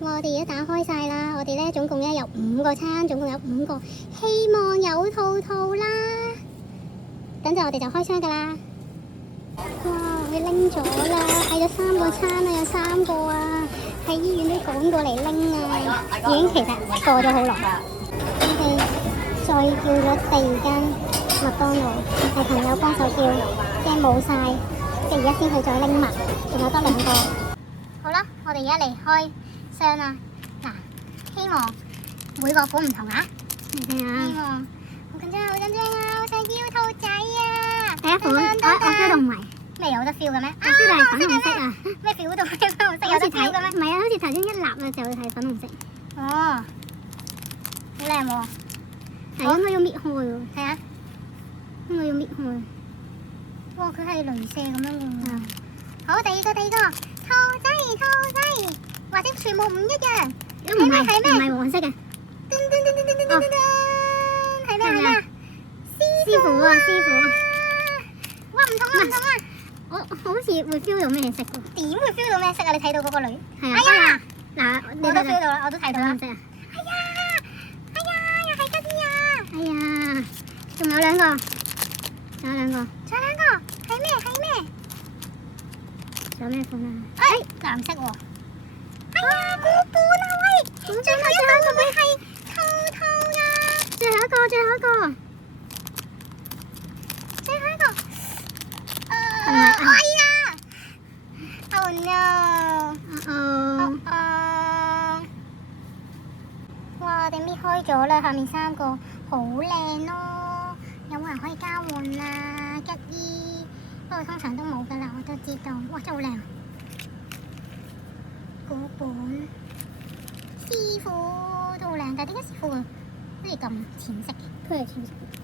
哇！我哋而家打開晒啦，我哋咧總共咧有5個餐，總共有5個，希望有套套啦。等陣我哋就開箱噶啦。哇！我哋拎咗啦，係咗3個餐啊，有3個啊，喺醫院都趕過嚟拎啊，已經其實過咗好耐。我哋再叫咗第2間麥當勞，係朋友幫手叫，即係冇晒，即係而家先去再拎埋，仲有得2個。好啦，我哋而家嚟開箱啦。嗱，希望每個款唔同啊。希望好緊張啊，好緊張啊，我想要兔仔啊！第一款，我 feel 到唔係。咩有得 feel 嘅咩？我 feel 到係粉紅色啊！咩 feel 到係粉紅色？有得 feel 嘅咩？唔係啊，好似頭先一立啊就係粉紅色。哦，好靚喎！係應該要搣開喎。睇下，應該要搣開。哇！佢係鐳射咁樣喎。好，第二個，兔仔，或者全部唔一樣。係咩？唔係黃色嘅。係咩？師傅啊！哇！唔同啊！我好似會 feel 到咩色㗎？點會 feel 到咩色啊？你睇到嗰個女？係啊。哎呀！嗱，我都 feel 到啦，我都睇到啦。哎呀！又係嗰啲啊！哎呀！仲有2個。係咩？仲有咩款啊？藍色喎。哎呀，嗰款啊喂！最後一個會唔會係兔兔啊？最後一個。哎呀 ！Oh no！哇！我哋搣開咗啦，下面3個好靚咯，有冇人可以交換啊？吉姨，不過通常都冇噶啦，我都知道。哇！真係好靚，嗰本師傅都好靚，但係點解師傅好似咁淺色嘅？佢係淺色嘅。